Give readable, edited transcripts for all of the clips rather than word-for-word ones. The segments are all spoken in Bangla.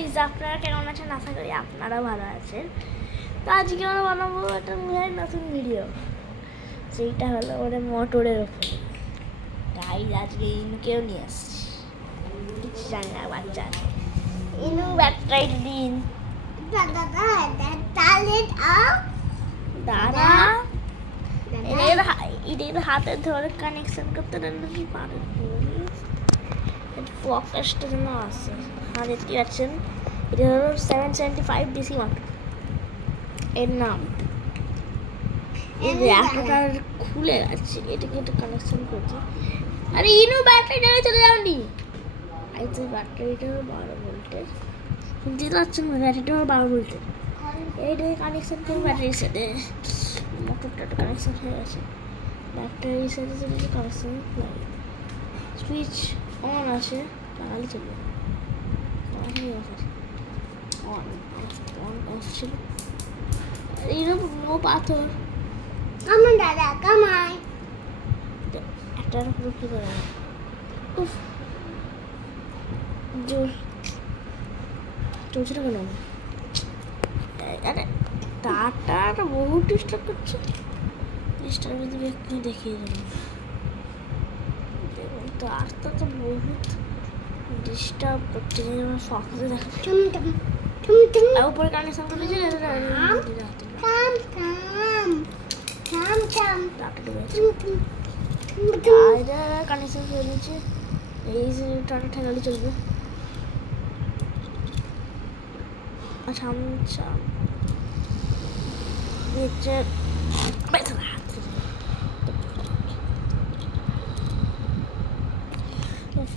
গাইস, আপনারা কেমন আছেন? আশা করি আপনারা ভালো আছেন। তো আজকে আমরা বানাবো একটা নতুন ভিডিও, সেইটা হলো ওদের মোটরের ওপরে। গাইস আজকে ইনুকেও নিয়ে আসছি, কিছু জানি না, বাচ্চা আছে। ইনু ব্যাটারি দিন দাদা এদের হাতে ধরে কানেকশন করতে নাকি পারে, ফোকাসটা যেন আসে। আর দেখতে পাচ্ছেন এটা হলো 775 ডিসি মোটর। এর নাম এই র্যাকটার খুলে গেছে, এটাকে একটু কানেকশন করছে। আরে ইনু ব্যাটারিটা চলে যাওনি। এই তো ব্যাটারিটা 12 ভোল্টের, শুনতে পাচ্ছেন ব্যাটারিটা 12 ভোল্টের। এইটাকে কানেকশন করে ব্যাটারির সাথে মোটরটা কানেকশন হয়ে গেছে। ব্যাটারির সাথে যদি কানেকশন লাগে, সুইচ অন আছে, লাগালে চলবে। অন ছিল এইরকম নো পাথর আমার দাদা কামাই একটা পুরো কি করে উফ জোর চলছে না কেন? আরে তারটা বহু ডিস্টার্ব করছে। ডিস্টার্ব যদি একটু দেখিয়ে দেবেন, দেখুন তারটা তো বহুত ডিস্টার্ব করছে। সকালে দেখাচ্ছে উপরে কানেকশন করে কানেকশন করে দিচ্ছে। এই টাটা ঠেকালে চলবে। আচ্ছা দিচ্ছে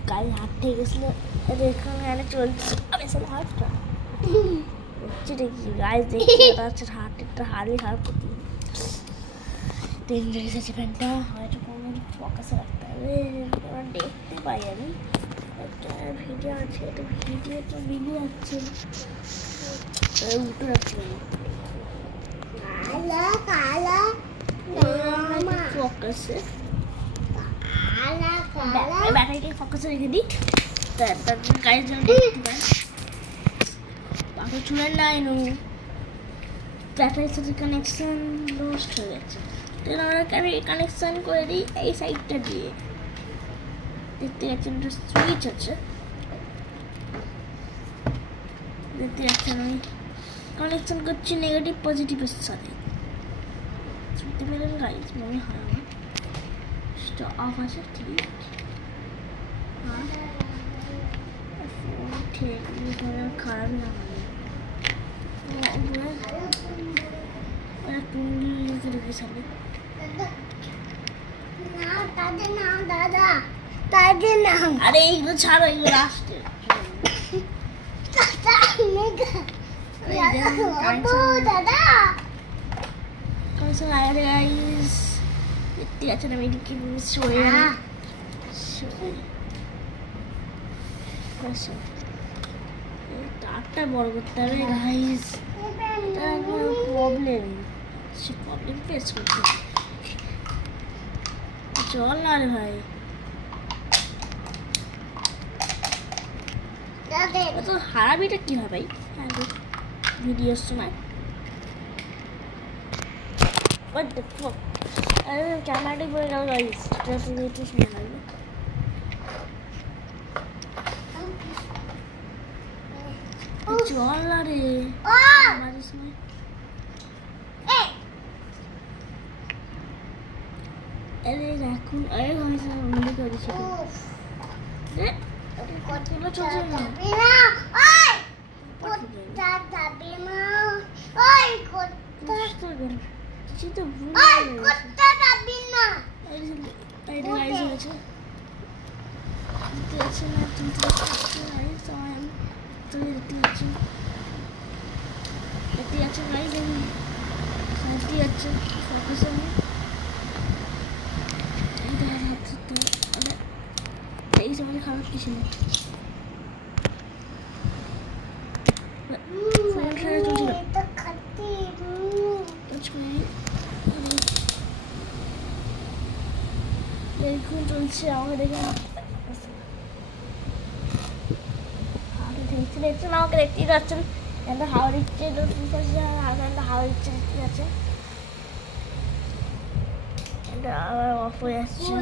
গায়ে হাত থেকে গেছিল, এখানে চলছে হাতটা হচ্ছে দেখি গায়ে দেখতে পাচ্ছে হাতেরটা হাড়ি হাড় করতে ডেঞ্জারাস আছে। ফ্যানটা হয়তো কোনো ফোকাসে রাখতে হবে, দেখতে পাই আমি একটা ভিডিও আছে, এটা ভিডিওটা ভিডিও আছে উঠে রাখতে ফোকাসে ব্যাটারিটা ফোকাসে রেখে দিই, তারপর গাড়ির জন্য দেখতে পাই পাখি চুলের লাইন ও ব্যাটারির সাথে কানেকশন লস্ট হয়ে গেছে। আমরা কানেকশন করে দিই এই সাইডটা দিয়ে। দেখতে পাচ্ছেন একটা সুইচ আছে, দেখতে পাচ্ছেন আমি কানেকশন করছি নেগেটিভ পজিটিভের সাথে। শুনতে পেলেন গাইজ? মনে হয় আমার অফ আছে, ঠিক আছে। খারাপ না আরে এইগুলো ছাড়ো, এগুলো লাস্টে দেখতে গেছেন আমি এদিকে তারটা বড় করতে হবে গাইস, এটা কোনো প্রবলেম ফেস করতে হবে। চল না রে ভাই, তো হারাবিটা কি হবে ভিডিওর সময়? ক্যামেরাটি পড়ে গেল গাইস, একটু শুনে লাগবে। চল না রে আমাদের সময় এখন মনে করেছি কতগুলো চলছে না। কিছু তো ভুল এই সময় খারাপ কিছু নেই। চলছে আমাকে দেখে নিচে দেখছেন আমাকে দেখতেই পাচ্ছেন এখানটা হাওয়া দিচ্ছে হাওয়া দিচ্ছে দেখতে পাচ্ছেন এটা আবার অফ হয়ে যাচ্ছে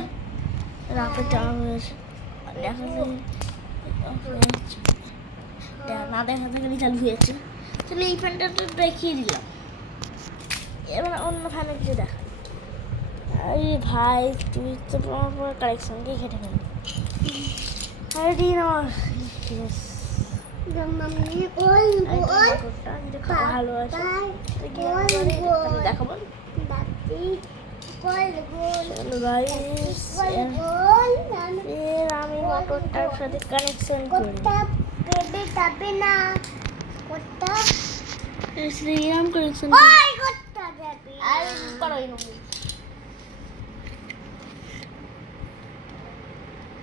রাতে চান হয়েছে দেখা যায় অফ হয়ে যাচ্ছে না দেখা থাকলে চালু হয়েছে তাহলে এই ফ্যানটা তো দেখিয়ে দিলাম এবার অন্য ফ্যানে কিছু দেখা আরে ভাই তুই তো পুরো কালেকশনকেই খেটে ফেলি আরে দিন আমার ভালো আছে দেখাবো আমি মোটরটার সাথে কানেকশন করি শ্রীরাম কানেকশন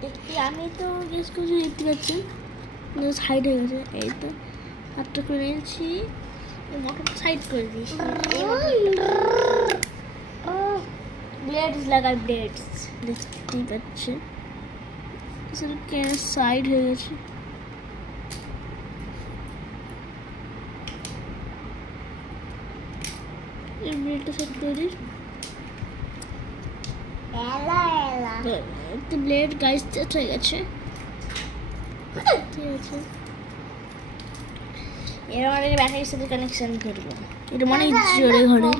দেখতে আমি তো গেস করছি দেখতে পাচ্ছেন সাইড হয়ে গেছে এই তো হাতটা করে নিয়েছি মোটরটা সাইড করে দিয়েছি ব্লেডস লাগাই ব্লেডস দেখতেই পাচ্ছেন সাইড হয়ে গেছে এই ব্লেডটা সেট করে দিই তো ব্লেড গাইস সেট হয়ে গেছে ঠিক আছে এবার আমাদের ব্যাটারির সাথে কানেকশন করবো এটা মনে জোরে ঘরে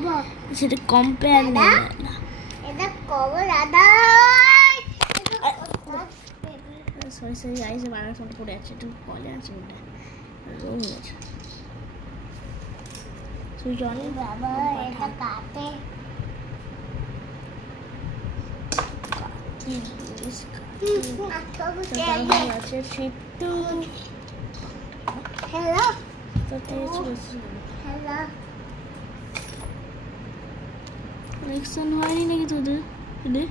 সেটা কম্পেয়ার নেই না এটা কভার আদা সরি সরি গাইস বানার ফোন পড়ে আছে একটু কলে আছে ওটা রো হয়ে গেছে সুজনি বাবা এটা কাটে Hello. Hello. Connection হয়নি নাকি তোদের? এনে?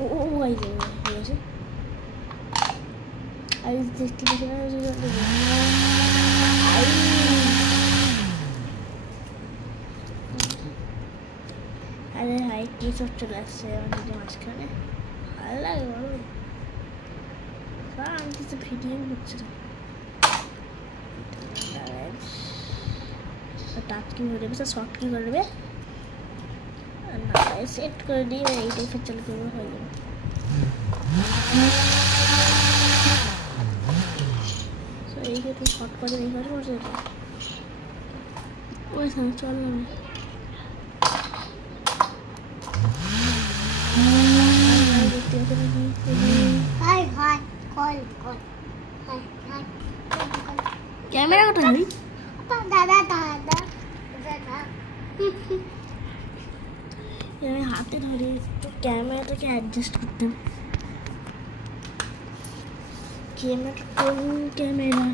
ও এই যে হয়েছে। আই দেখতে দেখে না আরে হাই কি সব চলে আসছে আমাদের মাঝখানে ভালো লাগে বলো আমি কিছু ভিডিও করছি টাচ কি করে দেবে শর্ট কি করে দেবে না সেট করে দিয়ে এইটাই ফের চালু করবো হয়ে যাবে এইটা একটু শর্ট করে এই করে বসে ওই সামনে চল না ক্যামেরা কোথায় ভাই দাদা দাদা দাদা আমি হাতে ধরে একটু ক্যামেরাটাকে অ্যাডজাস্ট করতাম ক্যামেরাটা কোন ক্যামেরা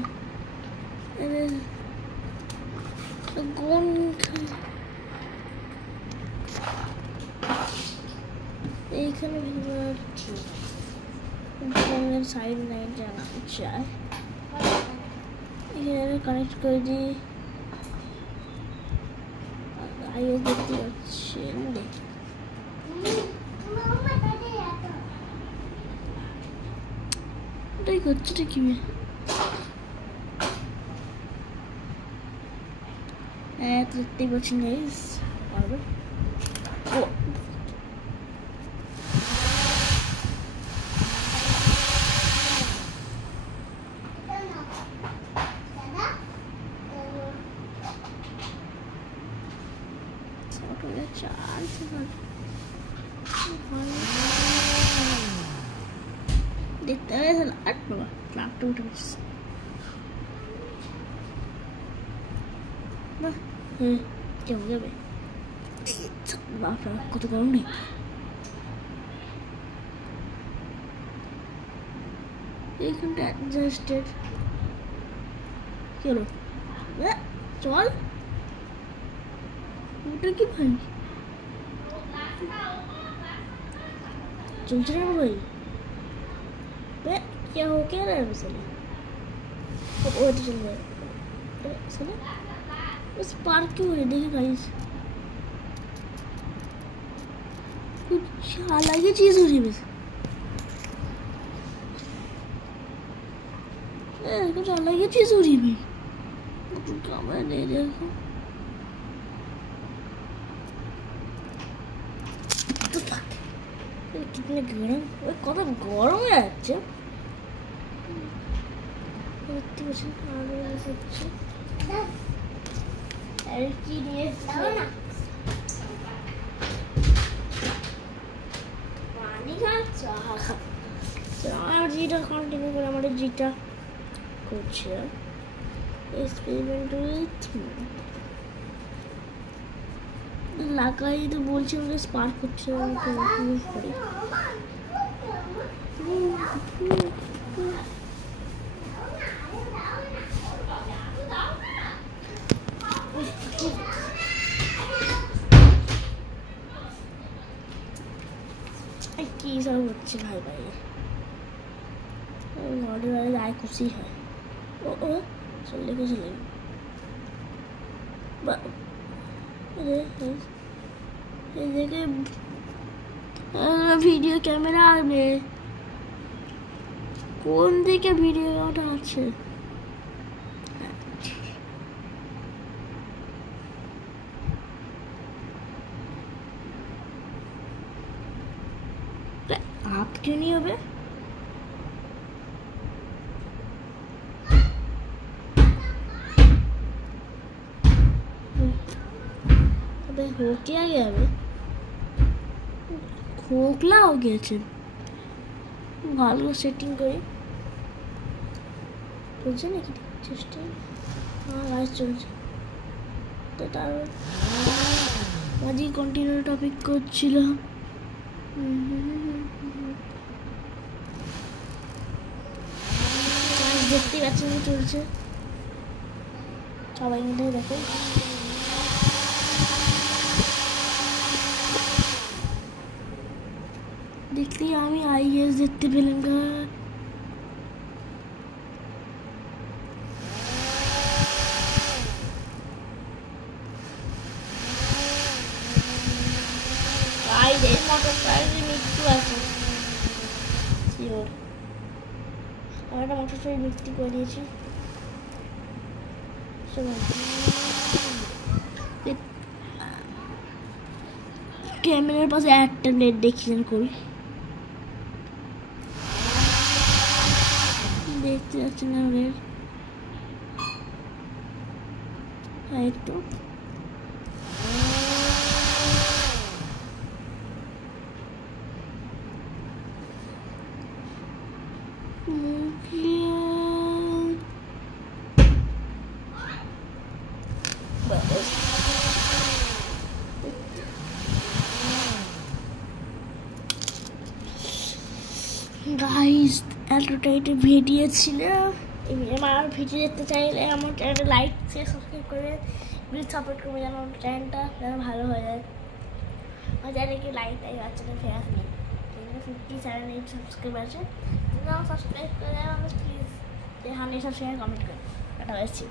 কোন এইখানে ফোনের সাইড লাইট জ্বালাতে চাই এখানে কানেক্ট করে দিই আইও দেখতে পাচ্ছেন এটাই হচ্ছে কি দেখতেই পাচ্ছেন গাইস পারবে দেখতে হবে আট বাবা ক্লাবটা উঠে গেছে না কেমন যাবে বাপরা কত গরম নেই এইখানটা অ্যাডজাস্টেড কি হলো চল ওটা কি ভাই चल रहा है भाई क्या हो क्या रहा है साले और चल रहा है साले बस पार्क क्यों हो रही देखिए गाइस कुछ अलग ही चीज हो रही है बस कुछ अलग ही चीज हो रही है कैमरा दे देखो कितने गरम कत गरम है अच्छा যেটা কন্টিনিউ করে আমাদের যেটা করছে এক্সপেরিমেন্ট উইথ লাগাই তো বলছি আমাকে স্পার্ক হচ্ছে ইউজ করি কি সব হচ্ছে ভাই ভাই ঘরে বাইরে আয় খুশি হয় ও ও চলে গেছে এদিকে ভিডিও ক্যামেরা আসবে কোন দিকে ভিডিওটা আছে आप क्यों नहीं হবে हो क्या गया अभी खोखला हो गया भालो सेटिंग करी चलছে নাকি চেষ্টা লাইভ চলছে তো তার মাঝে কন্টিনিউ টপিক করছিল দেখতে পাচ্ছেন চলছে সবাই মিলে দেখো দেখতে আমি আইএস দেখতে পেলাম মৃত্যু আছে শিওর আমি একটা মোটর সাইকেল মৃত্যু করে দিয়েছি ক্যামেরার পাশে একটা নেট দেখিয়েন করি দেখতে যাচ্ছে না ওদের একটু গাইস এতটা এটা ভিডিও ছিল আমার ভিডিও দেখতে চাইলে আমার চ্যানেলটা লাইক শেয়ার সাবস্ক্রাইব করে প্লিজ সাপোর্ট করবে যেন আমার চ্যানেলটা যেন ভালো হয়ে যায় আমার চ্যানেলে কি লাইক টাইক বাচ্চাটা ফেরাস নেই 57 সাবস্ক্রাইবার আছে সাবস্ক্রাইব করে আমাকে প্লিজ 100 সাবস্ক্রাইব কমেন্ট করে এটা হয়েছে